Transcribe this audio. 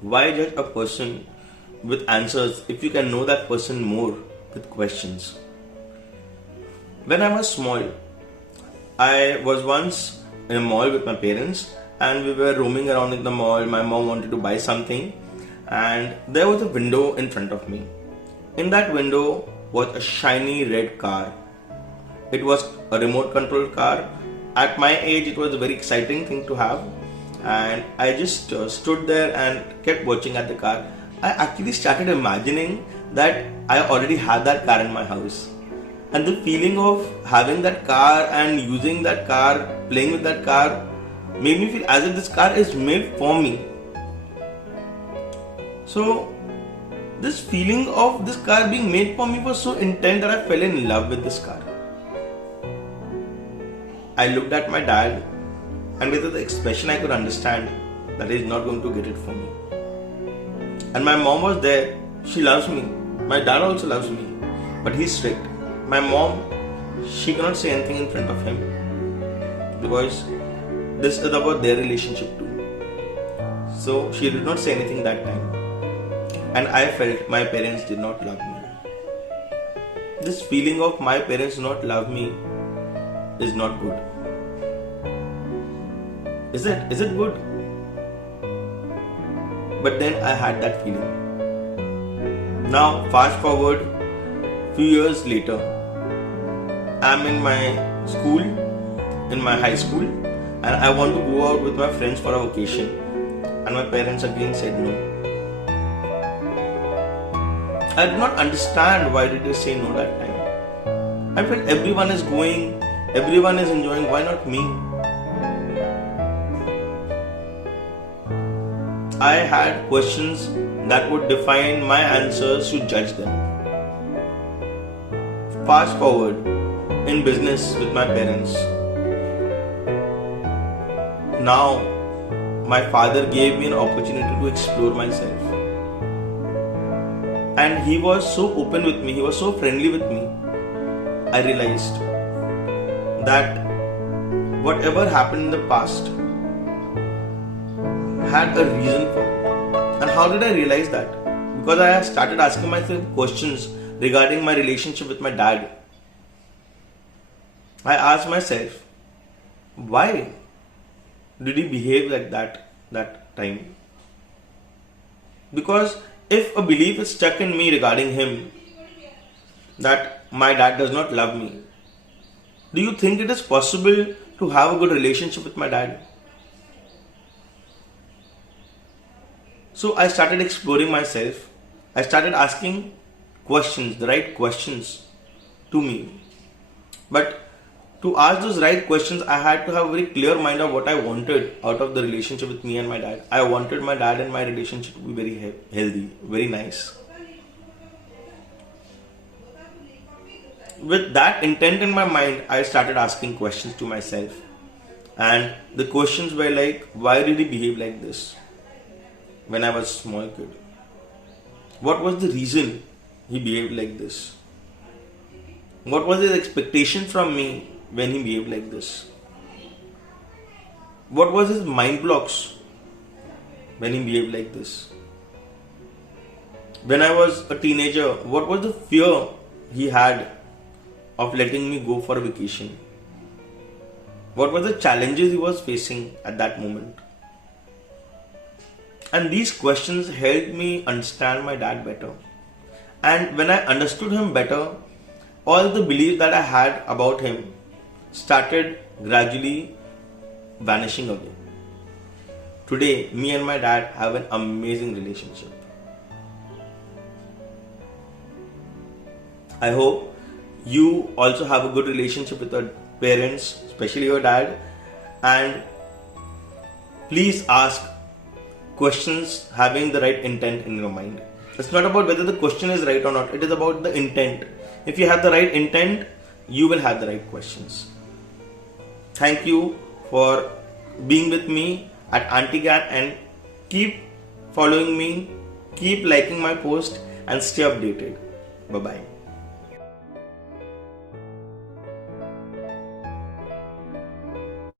Why judge a person with answers if you can know that person more with questions? When I was small, I was once in a mall with my parents and we were roaming around in the mall. My mom wanted to buy something and there was a window in front of me. In that window was a shiny red car. It was a remote controlled car. At my age, it was a very exciting thing to have, and I just stood there and kept watching at the car. I actually started imagining that I already had that car in my house. And the feeling of having that car and using that car, playing with that car, made me feel as if this car is made for me. So, this feeling of this car being made for me was so intense that I fell in love with this car. I looked at my dad, and with the expression I could understand that he is not going to get it for me. And my mom was there. She loves me. My dad also loves me. But he's strict. My mom, she cannot say anything in front of him. Because this is about their relationship too. So she did not say anything that time. And I felt my parents did not love me. This feeling of my parents not love me is not good. Is it? Is it good? But then I had that feeling. Now, fast forward few years later, I'm in my school, in my high school, and I want to go out with my friends for a vacation. And my parents again said no. I did not understand why did they say no that time. I felt everyone is going, everyone is enjoying, why not me? I had questions that would define my answers to judge them. Fast forward in business with my parents. Now, my father gave me an opportunity to explore myself. And he was so open with me, he was so friendly with me. I realized that whatever happened in the past had a reason for it. And how did I realize that? Because I started asking myself questions regarding my relationship with my dad. I asked myself, why did he behave like that time? Because if a belief is stuck in me regarding him, that my dad does not love me, do you think it is possible to have a good relationship with my dad? So I started exploring myself. I started asking questions, the right questions to me. But to ask those right questions, I had to have a very clear mind of what I wanted out of the relationship with me and my dad. I wanted my dad and my relationship to be very healthy, very nice. With that intent in my mind, I started asking questions to myself. And the questions were like, why did he behave like this when I was a small kid? What was the reason he behaved like this? What was his expectation from me when he behaved like this? What was his mind blocks when he behaved like this? When I was a teenager, what was the fear he had of letting me go for a vacation? What were the challenges he was facing at that moment? And these questions helped me understand my dad better. And when I understood him better, all the beliefs that I had about him started gradually vanishing away. Today, me and my dad have an amazing relationship. I hope you also have a good relationship with your parents, especially your dad. And please ask questions having the right intent in your mind. It's not about whether the question is right or not. It is about the intent. If you have the right intent, you will have the right questions. Thank you for being with me at Antigat, and keep following me, keep liking my post and stay updated. Bye-bye.